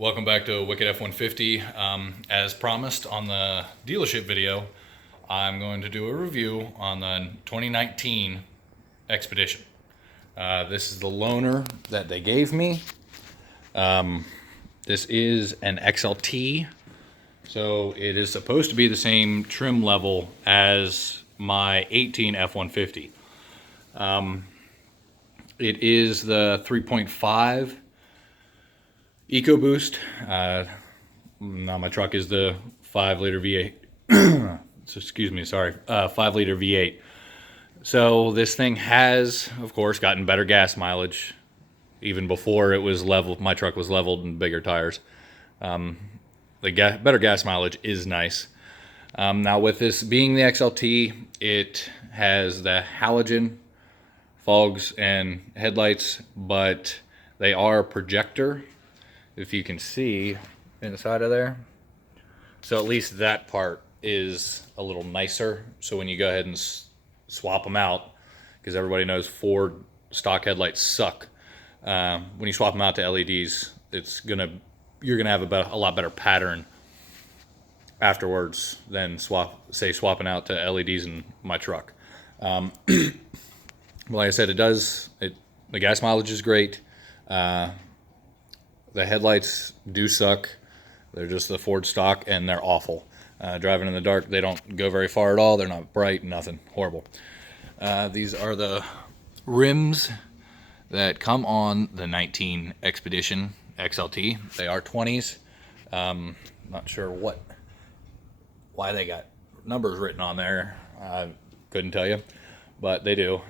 Welcome back to Wicked F-150. As promised on the dealership video, I'm going to do a review on the 2019 Expedition. This is the loaner that they gave me. This is an XLT, so it is supposed to be the same trim level as my 18 F-150. It is the 3.5 EcoBoost. Now my truck is the 5-liter V8. Excuse me, sorry, 5-liter V8. So this thing has, of course, gotten better gas mileage. Even before it was leveled, my truck was leveled and bigger tires. Better gas mileage is nice. Now with this being the XLT, it has the halogen fogs and headlights, but they are projector. If you can see inside of there. So at least that part is a little nicer. So when you go ahead and swap them out, because everybody knows Ford stock headlights suck. When you swap them out to LEDs, you're gonna have a lot better pattern afterwards than swapping out to LEDs in my truck. Like I said, the gas mileage is great. The headlights do suck. They're just the Ford stock, and they're awful. Driving in the dark, they don't go very far at all. They're not bright, nothing. Horrible. These are the rims that come on the 19 Expedition XLT. They are 20s. Not sure why they got numbers written on there. I couldn't tell you, but they do.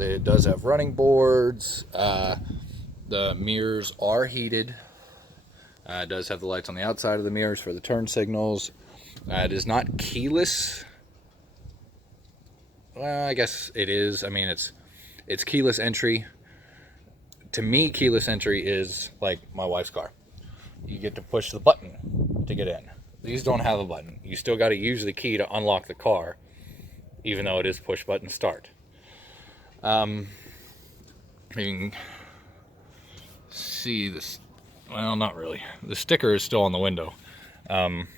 It does have running boards. The mirrors are heated. It does have the lights on the outside of the mirrors for the turn signals. It is not keyless. Well, I guess it is. I mean, it's keyless entry. To me, keyless entry is like my wife's car. You get to push the button to get in. These don't have a button. You still got to use the key to unlock the car, even though it is push button start. You can see this. Well, not really. The sticker is still on the window. The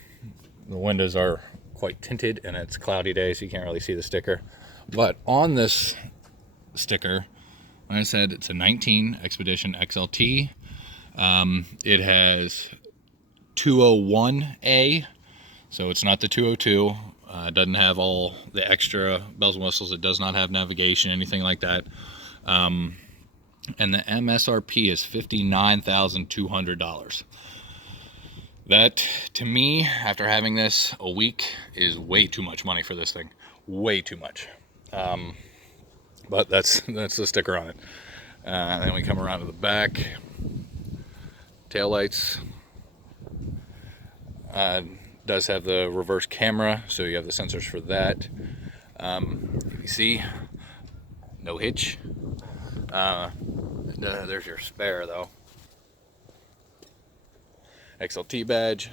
windows are quite tinted, and it's a cloudy day, so you can't really see the sticker. But on this sticker, like I said, it's a 19 Expedition XLT. It has 201A, so it's not the 202. It doesn't have all the extra bells and whistles. It does not have navigation, anything like that. And the MSRP is $59,200. That, to me, after having this a week, is way too much money for this thing. Way too much. But that's the sticker on it. Then we come around to the back. Taillights. Does have the reverse camera, so you have the sensors for that. You see, no hitch. There's your spare though. XLT badge,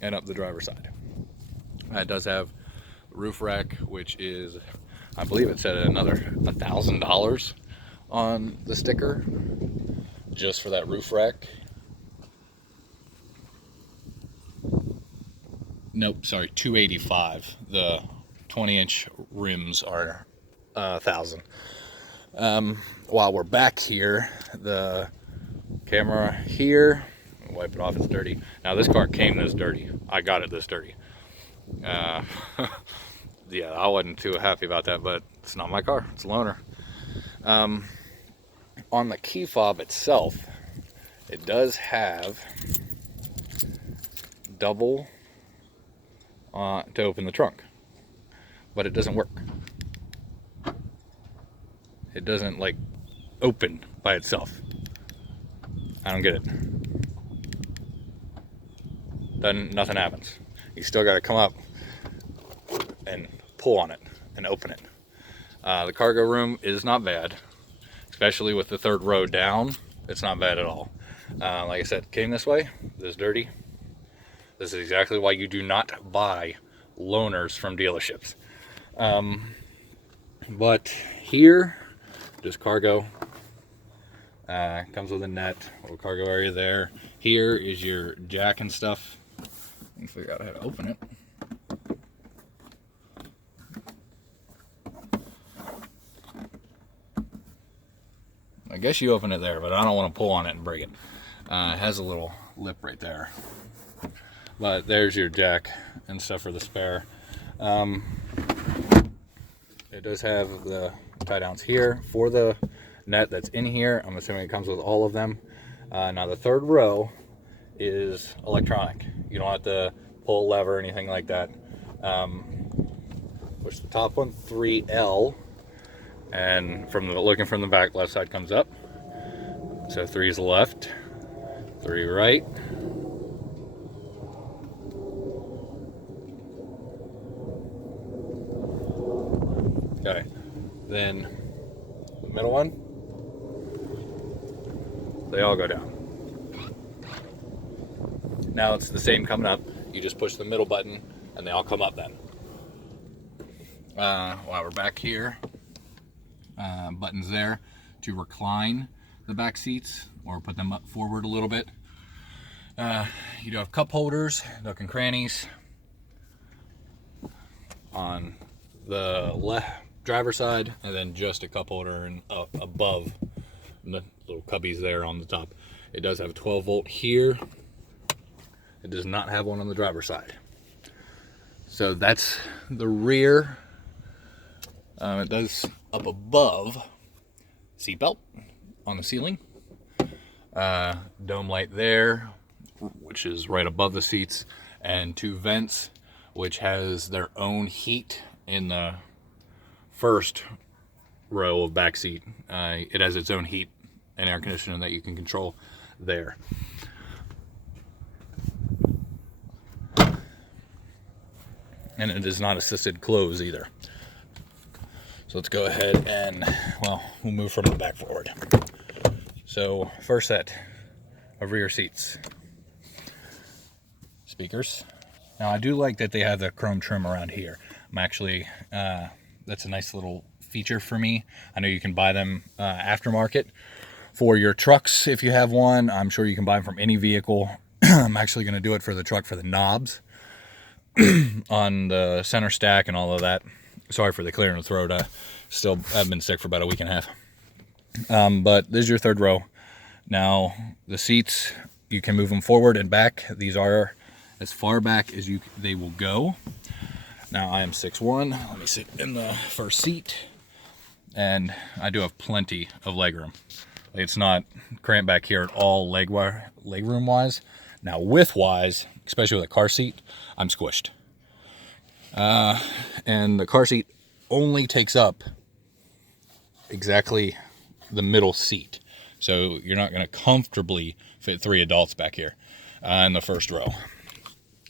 and up the driver's side. It does have roof rack, which is, I believe it said another $1,000 on the sticker, just for that roof rack. Nope, sorry, $285. The 20-inch rims are $1,000. While we're back here, the camera here, wipe it off, it's dirty. Now this car came this dirty. I got it this dirty. Yeah, I wasn't too happy about that, but it's not my car, it's a loaner. On the key fob itself, it does have double to open the trunk, but it doesn't work. It doesn't like open by itself. I don't get it. Nothing happens. You still got to come up and pull on it and open it. The cargo room is not bad, especially with the third row down. It's not bad at all. Like I said, came this way. This is dirty. This is exactly why you do not buy loaners from dealerships. But here just cargo. Comes with a net, little cargo area there. Here is your jack and stuff. Let me figure out how to open it. I guess you open it there, but I don't want to pull on it and break it. It has a little lip right there. But there's your jack and stuff for the spare. It does have the tie downs here for the net that's in here. I'm assuming it comes with all of them. Now the third row is electronic. You don't have to pull a lever or anything like that. Push the top one, 3L, and looking from the back, left side comes up. So 3 is left, 3 right. Okay, then the middle one, they all go down. Now it's the same coming up. You just push the middle button and they all come up then. While we're back here, buttons there to recline the back seats or put them up forward a little bit. You do have cup holders, nook and crannies on the left driver's side, and then just a cup holder and above the little cubbies there on the top. It does have a 12 volt here. It does not have one on the driver's side. So that's the rear. It does up above seatbelt on the ceiling. Dome light there, which is right above the seats, and 2 vents, which has their own heat in the first row of back seat. It has its own heat and air conditioning that you can control there. And it is not assisted close either. So let's go ahead and, well, we'll move from the back forward. So first set of rear seats. Speakers. Now I do like that they have the chrome trim around here. I'm actually, that's a nice little feature for me. I know you can buy them aftermarket for your trucks if you have one. I'm sure you can buy them from any vehicle. I'm actually going to do it for the truck for the knobs on the center stack and all of that. Sorry for the clear in the throat. I've been sick for about a week and a half. But this is your third row. Now the seats, you can move them forward and back. These are as far back as they will go. Now I am 6'1". Let me sit in the first seat, and I do have plenty of legroom. It's not cramped back here at all legroom wise. Now width wise, especially with a car seat, I'm squished. And the car seat only takes up exactly the middle seat. So you're not going to comfortably fit 3 adults back here in the first row.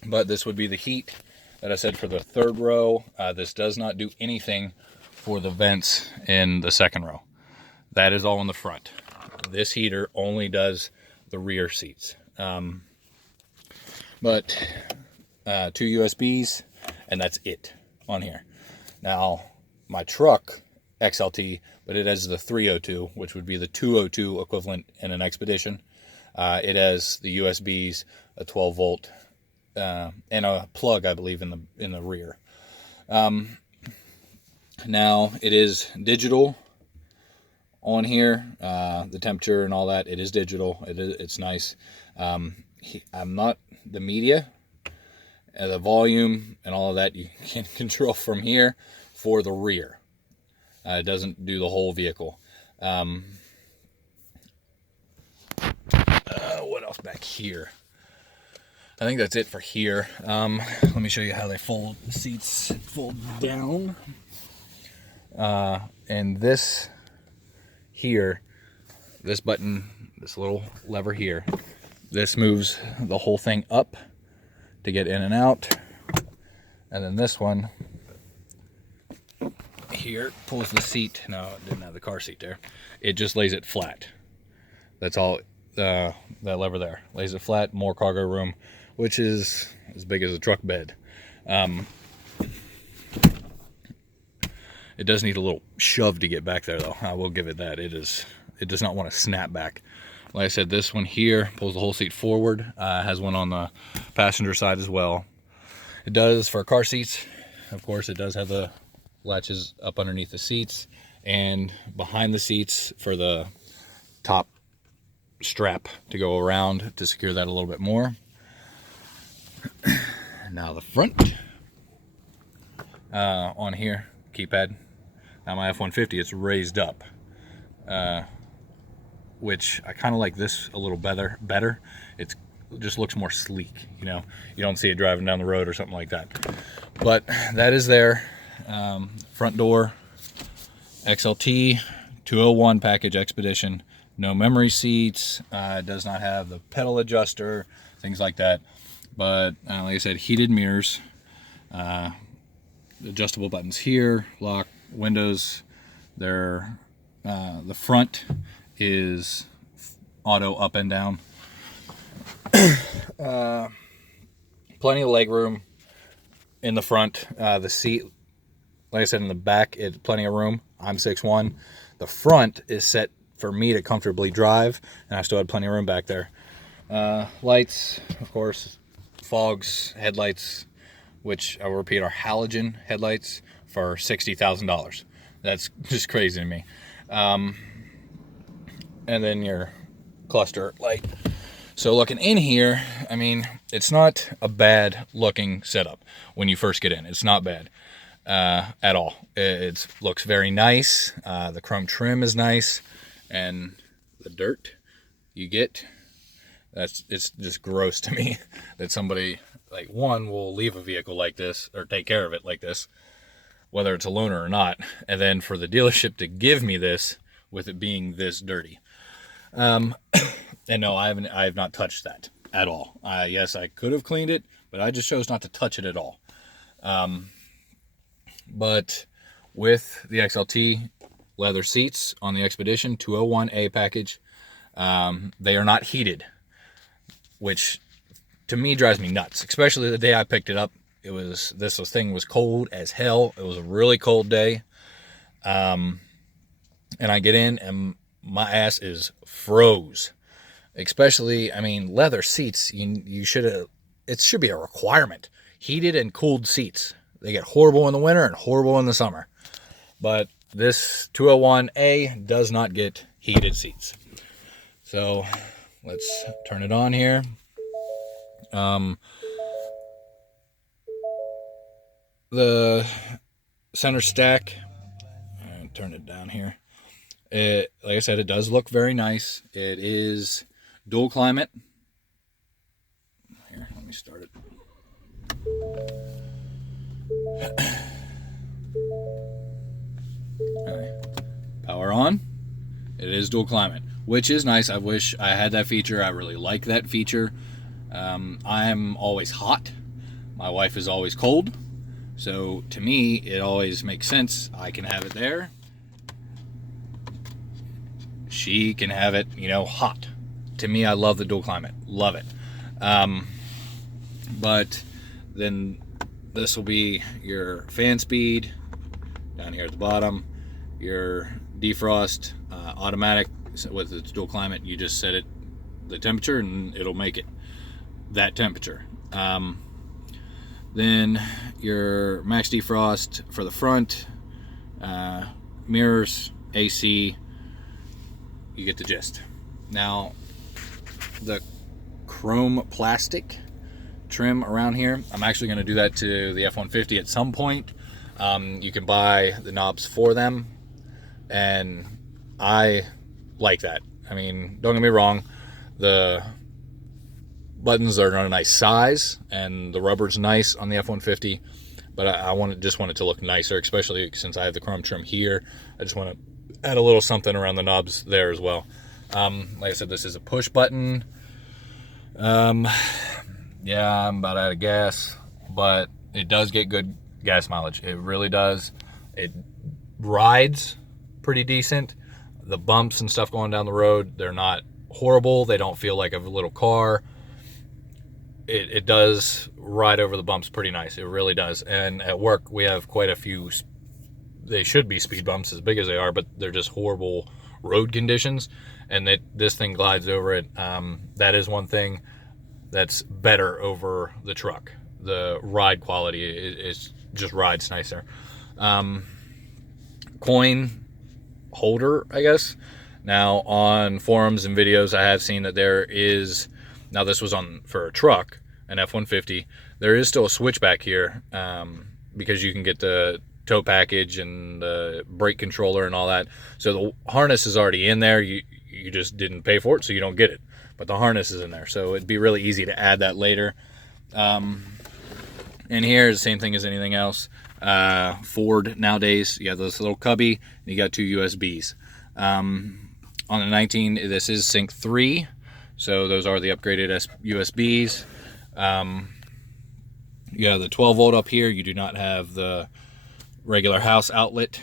But this would be the heat that I said for the third row. This does not do anything for the vents in the second row. That is all in the front. This heater only does the rear seats. But 2 USBs, and that's it on here. Now, my truck, XLT, but it has the 302, which would be the 202 equivalent in an Expedition. It has the USBs, a 12 volt, and a plug, I believe, in the rear. Now, it is digital on here. The temperature and all that, it is digital. It's nice. I'm not the media. The volume and all of that you can control from here for the rear. It doesn't do the whole vehicle. What else back here? I think that's it for here. Let me show you how they fold. The seats fold down. And this here, this button, this little lever here, this moves the whole thing up to get in and out. And then this one here pulls the seat. No, it didn't have the car seat there. It just lays it flat. That's all. That lever there lays it flat. More cargo room, which is as big as a truck bed. It does need a little shove to get back there, though. I will give it that. It does not want to snap back. Like I said, this one here pulls the whole seat forward. Has one on the passenger side as well. It does for car seats. Of course, it does have the latches up underneath the seats and behind the seats for the top strap to go around to secure that a little bit more. Now the front on here, keypad. Now my F-150, it's raised up, which I kind of like this a little better. It just looks more sleek, you know. You don't see it driving down the road or something like that. But that is there. Front door, XLT, 201 package Expedition. No memory seats. It does not have the pedal adjuster, things like that. But like I said, heated mirrors, adjustable buttons here, lock, windows. The front is auto up and down. Plenty of leg room in the front. The seat, like I said, in the back, it's plenty of room. I'm 6'1". The front is set for me to comfortably drive, and I still had plenty of room back there. Lights, of course, fogs, headlights, which I will repeat are halogen headlights for $60,000. That's just crazy to me. And then your cluster light. So looking in here, I mean, it's not a bad looking setup when you first get in. It's not bad at all. It looks very nice. The chrome trim is nice. And the dirt you get, it's just gross to me that somebody, like, one, will leave a vehicle like this or take care of it like this, whether it's a loaner or not, and then for the dealership to give me this with it being this dirty. And no, I have not touched that at all. Yes, I could have cleaned it, but I just chose not to touch it at all. But with the XLT, leather seats on the Expedition 201A package, they are not heated, which to me drives me nuts, especially the day I picked it up. This thing was cold as hell. It was a really cold day. And I get in and my ass is froze. Especially, I mean, leather seats, it should be a requirement. Heated and cooled seats. They get horrible in the winter and horrible in the summer. But this 201A does not get heated seats. So let's turn it on here. The center stack, turn it down here. Like I said, it does look very nice. It is dual climate. Here, let me start it. Power on. It is dual climate, which is nice. I wish I had that feature. I really like that feature. I'm always hot. My wife is always cold. So to me, it always makes sense. I can have it there. She can have it, hot. To me, I love the dual climate. Love it. But then this will be your fan speed down here at the bottom. Your defrost, automatic with its dual climate. You just set it the temperature and it'll make it that temperature. Then your max defrost for the front, mirrors, AC. You get the gist. Now, the chrome plastic trim around here, I'm actually going to do that to the F-150 at some point. You can buy the knobs for them, and I like that. I mean, don't get me wrong, the buttons are a nice size, and the rubber's nice on the F-150, but I just want it to look nicer, especially since I have the chrome trim here. I just want to add a little something around the knobs there as well. Like I said, this is a push button. Yeah, I'm about out of gas, but it does get good gas mileage. It really does. It rides pretty decent. The bumps and stuff going down the road, they're not horrible. They don't feel like a little car. It does ride over the bumps pretty nice. It really does. And at work, we have quite a few they should be speed bumps as big as they are, but they're just horrible road conditions, and that this thing glides over it. That is one thing that's better over the truck. The ride quality is just rides nicer. Coin holder, I guess. Now on forums and videos, I have seen that there is, now this was on for a truck, an F-150, there is still a switchback here, because you can get the tow package and the brake controller and all that. So the harness is already in there. You just didn't pay for it, so you don't get it. But the harness is in there, so it'd be really easy to add that later. And here is the same thing as anything else. Ford nowadays, you have this little cubby, and you got 2 USBs. On the 19, this is Sync 3, so those are the upgraded USBs. You have the 12 volt up here. You do not have the regular house outlet.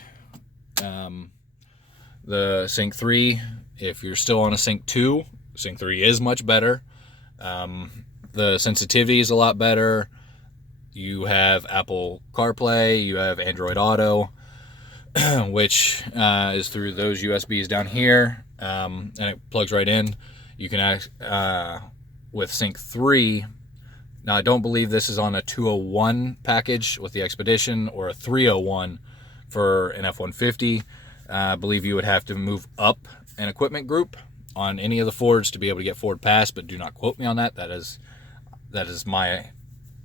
The Sync 3, if you're still on a Sync 2, Sync 3 is much better. The sensitivity is a lot better. You have Apple CarPlay, you have Android Auto, which is through those USBs down here, and it plugs right in. You can with Sync 3. Now, I don't believe this is on a 201 package with the Expedition or a 301 for an F-150. I believe you would have to move up an equipment group on any of the Fords to be able to get Ford Pass, but do not quote me on that. That is my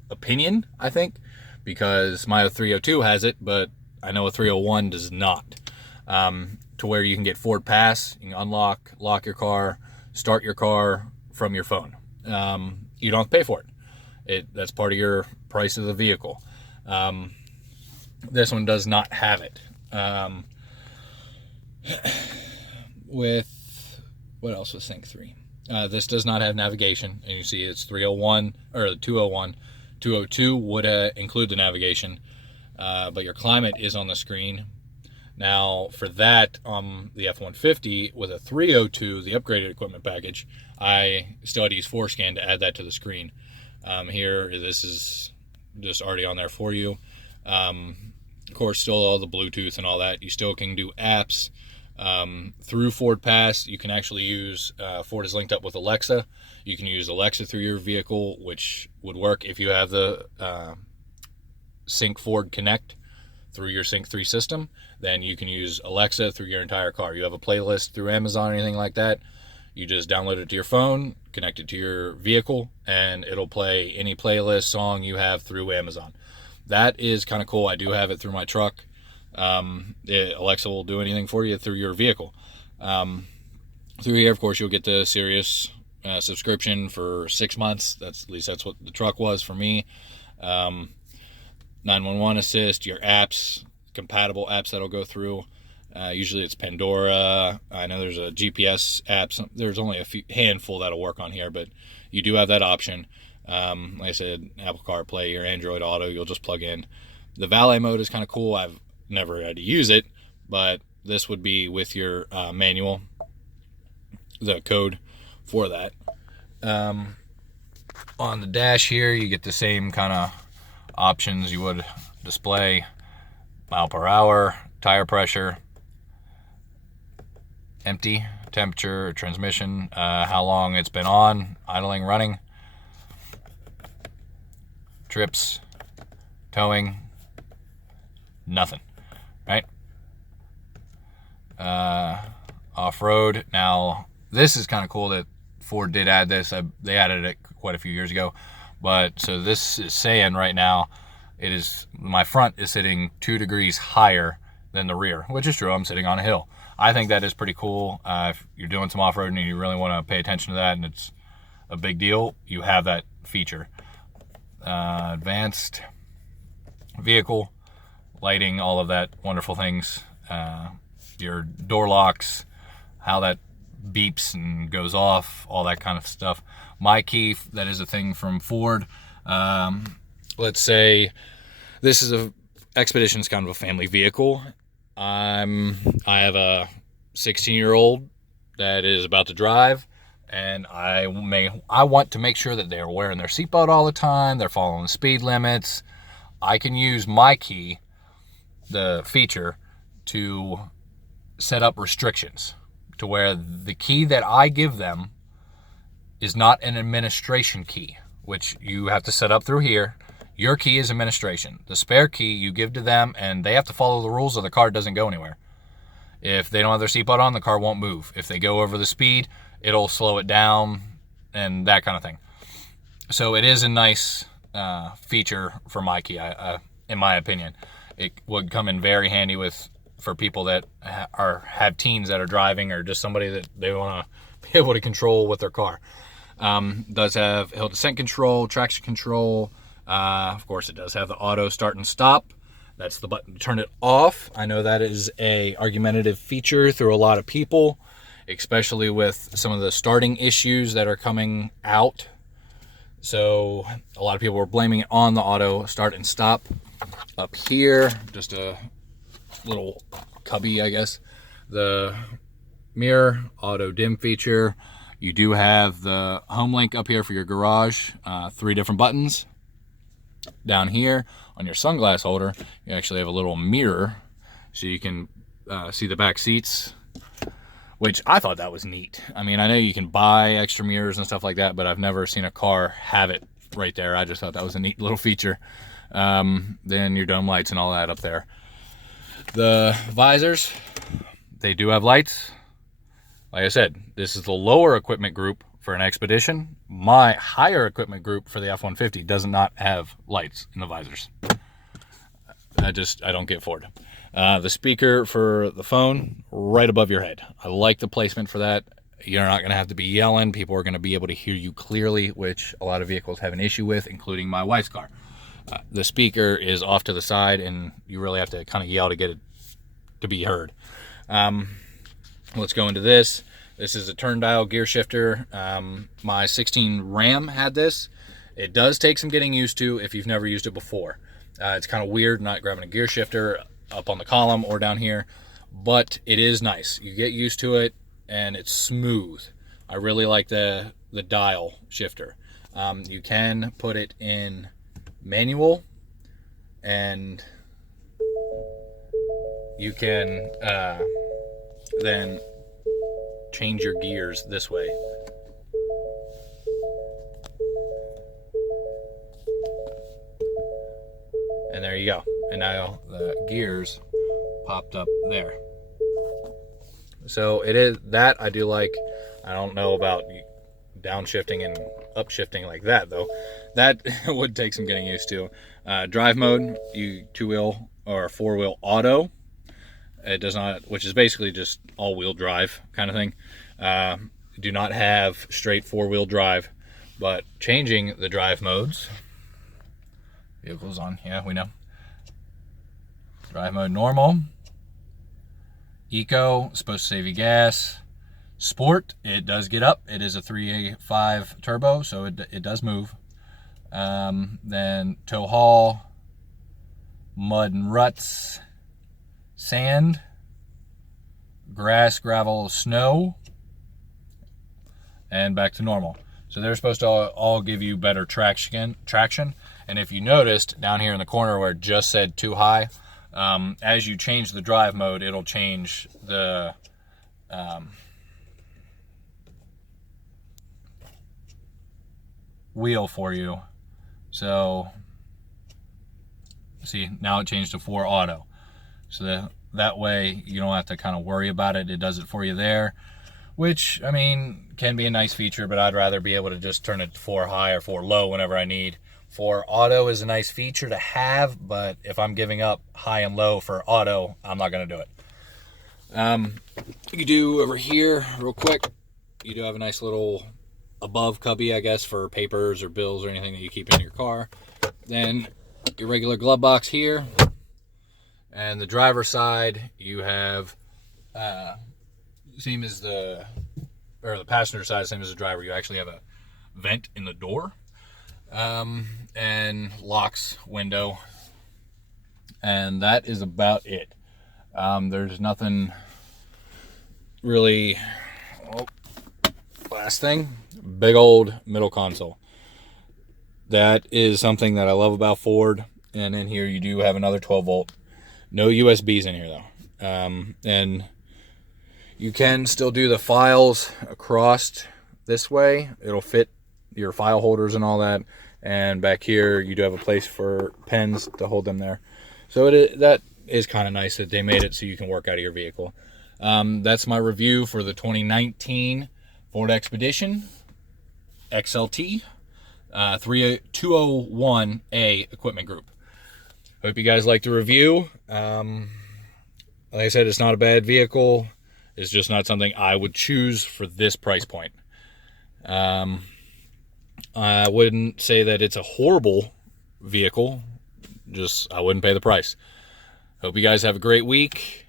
opinion, I think, because my 302 has it, but I know a 301 does not. To where you can get Ford Pass, you can lock your car, start your car from your phone. You don't have to pay for it. That's part of your price of the vehicle. This one does not have it. With what else was Sync 3? This does not have navigation, and you see it's 301 or 201. 202 would include the navigation, but your climate is on the screen. Now, for that, the F-150 with a 302, the upgraded equipment package, I still had to use ForeScan to add that to the screen. Here, this is just already on there for you. Of course, still all the Bluetooth and all that. You still can do apps through Ford Pass. You can actually use, Ford is linked up with Alexa. You can use Alexa through your vehicle, which would work if you have the Sync Ford Connect through your Sync 3 system. Then you can use Alexa through your entire car. You have a playlist through Amazon or anything like that, you just download it to your phone, connect it to your vehicle, and it'll play any playlist song you have through Amazon. That is kind of cool. I do have it through my truck. Alexa will do anything for you through your vehicle. Through here, of course, you'll get the Sirius subscription for 6 months. At least that's what the truck was for me. 911 assist, your apps, compatible apps that'll go through. Usually it's Pandora. I know there's a GPS app. There's only a handful that'll work on here, but you do have that option. Like I said, Apple CarPlay, your Android Auto, you'll just plug in. The valet mode is kind of cool. I've never had to use it, but this would be with your manual, the code for that. On the dash here, you get the same kind of options you would display: mile per hour, tire pressure, empty, temperature, transmission, how long it's been on, idling, running, trips, towing, nothing, right? Off-road. Now, this is kind of cool that Ford did add this. They added it quite a few years ago. But so this is saying right now, my front is sitting 2 degrees higher than the rear, which is true. I'm sitting on a hill. I think that is pretty cool. If you're doing some off-roading and you really want to pay attention to that and it's a big deal, you have that feature. Advanced vehicle, lighting, all of that wonderful things. Your door locks, how that beeps and goes off, all that kind of stuff. My key, that is a thing from Ford. Let's say this is a Expedition's kind of a family vehicle. I have a 16-year-old that is about to drive, and I want to make sure that they're wearing their seatbelt all the time, they're following the speed limits. I can use my key, the feature, to set up restrictions to where the key that I give them is not an administration key, which you have to set up through here. Your key is administration. The spare key you give to them, and they have to follow the rules or the car doesn't go anywhere. If they don't have their seatbelt on, the car won't move. If they go over the speed, it'll slow it down and that kind of thing. So it is a nice feature for my key, in my opinion. It would come in very handy for people that have teens that are driving, or just somebody that they want to be able to control with their car. Does have hill descent control, traction control. Of course, it does have the auto start and stop. That's the button to turn it off. I know that is a argumentative feature through a lot of people, especially with some of the starting issues that are coming out. So a lot of people were blaming it on the auto start and stop. Up here, just a little cubby, I guess. The mirror, auto dim feature. You do have the home link up here for your garage. 3 different buttons. Down here on your sunglass holder, you actually have a little mirror so you can see the back seats, which I thought that was neat. I mean, I know you can buy extra mirrors and stuff like that, but I've never seen a car have it right there. I just thought that was a neat little feature. Then your dome lights and all that up there. The visors, they do have lights. Like I said, this is the lower equipment group for an Expedition. My higher equipment group for the F-150 does not have lights in the visors. I don't get Ford. The speaker for the phone, right above your head. I like the placement for that. You're not going to have to be yelling. People are going to be able to hear you clearly, which a lot of vehicles have an issue with, including my wife's car. The speaker is off to the side, and you really have to kind of yell to get it to be heard. Let's go into this. This is a turn dial gear shifter. My 16 Ram had this. It does take some getting used to if you've never used it before. It's kind of weird not grabbing a gear shifter up on the column or down here, but it is nice. You get used to it, and it's smooth. I really like the dial shifter. You can put it in manual, and you can then change your gears this way. And there you go. And now the gears popped up there. So it is that I do like. I don't know about downshifting and upshifting like that though. That would take some getting used to. Drive mode, you 2-wheel or 4-wheel auto. It does not, which is basically just all-wheel drive kind of thing. Do not have straight 4-wheel drive, but changing the drive modes. Vehicles on, yeah, we know. Drive mode normal. Eco, supposed to save you gas. Sport, it does get up. It is a 3.5 turbo, so it does move. Then tow haul, mud and ruts, sand, grass, gravel, snow, and back to normal. So they're supposed to all give you better traction. And if you noticed down here in the corner where it just said too high, as you change the drive mode, it'll change the wheel for you. So see, now it changed to 4 auto. So that way you don't have to kind of worry about it. It does it for you there, which, I mean, can be a nice feature, but I'd rather be able to just turn it to 4 high or 4 low whenever I need. 4 auto is a nice feature to have, but if I'm giving up high and low for auto, I'm not going to do it. You do over here real quick, you do have a nice little above cubby, I guess, for papers or bills or anything that you keep in your car. Then your regular glove box here. And the driver's side, you have same as the passenger side, same as the driver. You actually have a vent in the door, and locks window, and that is about it. There's nothing really. Oh, last thing, big old middle console. That is something that I love about Ford. And in here you do have another 12 volt. No USBs in here though. And you can still do the files across this way. It'll fit your file holders and all that. And back here, you do have a place for pens to hold them there. So that is kind of nice that they made it so you can work out of your vehicle. That's my review for the 2019 Ford Expedition XLT 201A Equipment Group. Hope you guys liked the review. Like I said, it's not a bad vehicle. It's just not something I would choose for this price point. I wouldn't say that it's a horrible vehicle. Just, I wouldn't pay the price. Hope you guys have a great week.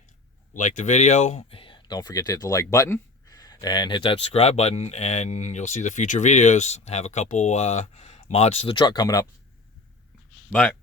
Like the video. Don't forget to hit the like button and hit that subscribe button, and you'll see the future videos. Have a couple mods to the truck coming up. Bye.